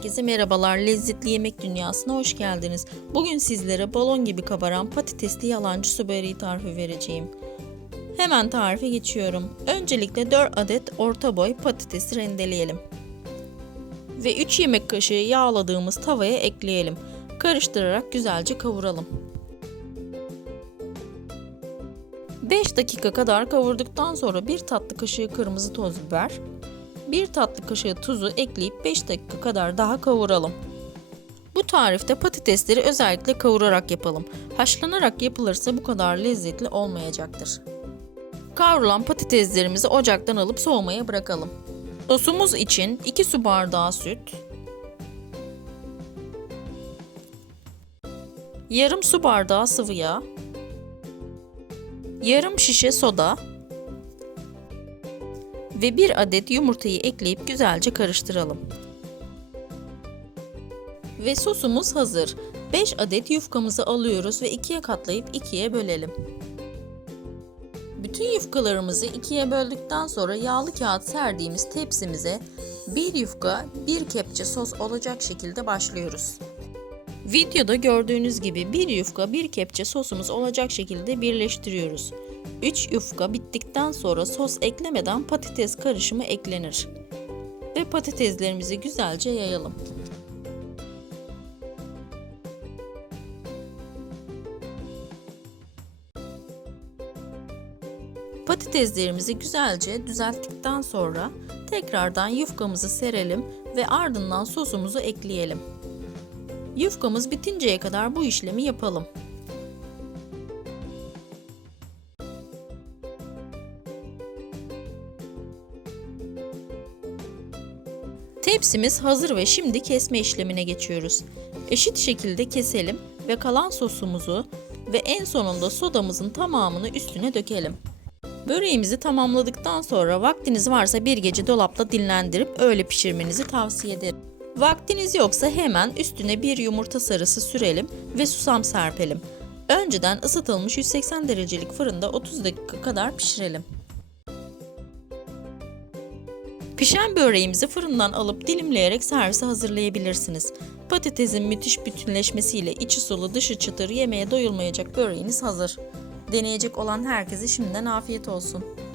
Herkese merhabalar. Lezzetli yemek dünyasına hoş geldiniz. Bugün sizlere balon gibi kabaran patatesli yalancı su böreği tarifi vereceğim. Hemen tarife geçiyorum. Öncelikle 4 adet orta boy patatesi rendeleyelim. Ve 3 yemek kaşığı yağladığımız tavaya ekleyelim. Karıştırarak güzelce kavuralım. 5 dakika kadar kavurduktan sonra 1 tatlı kaşığı kırmızı toz biber, 1 tatlı kaşığı tuzu ekleyip 5 dakika kadar daha kavuralım. Bu tarifte patatesleri özellikle kavurarak yapalım. Haşlanarak yapılırsa bu kadar lezzetli olmayacaktır. Kavrulan patateslerimizi ocaktan alıp soğumaya bırakalım. Sosumuz için 2 su bardağı süt, yarım su bardağı sıvı yağ, yarım şişe soda ve bir adet yumurtayı ekleyip güzelce karıştıralım. Ve sosumuz hazır. 5 adet yufkamızı alıyoruz ve ikiye katlayıp ikiye bölelim. Bütün yufkalarımızı ikiye böldükten sonra yağlı kağıt serdiğimiz tepsimize bir yufka bir kepçe sos olacak şekilde başlıyoruz. Videoda gördüğünüz gibi bir yufka bir kepçe sosumuz olacak şekilde birleştiriyoruz. 3 yufka bittikten sonra sos eklemeden patates karışımı eklenir. Ve patateslerimizi güzelce yayalım. Patateslerimizi güzelce düzelttikten sonra tekrardan yufkamızı serelim ve ardından sosumuzu ekleyelim. Yufkamız bitinceye kadar bu işlemi yapalım. Tepsimiz hazır ve şimdi kesme işlemine geçiyoruz. Eşit şekilde keselim ve kalan sosumuzu ve en sonunda sodamızın tamamını üstüne dökelim. Böreğimizi tamamladıktan sonra vaktiniz varsa bir gece dolapta dinlendirip öyle pişirmenizi tavsiye ederim. Vaktiniz yoksa hemen üstüne bir yumurta sarısı sürelim ve susam serpelim. Önceden ısıtılmış 180 derecelik fırında 30 dakika kadar pişirelim. Pişen böreğimizi fırından alıp dilimleyerek servise hazırlayabilirsiniz. Patatesin müthiş bütünleşmesiyle içi sulu dışı çıtır yemeğe doyulmayacak böreğiniz hazır. Deneyecek olan herkese şimdiden afiyet olsun.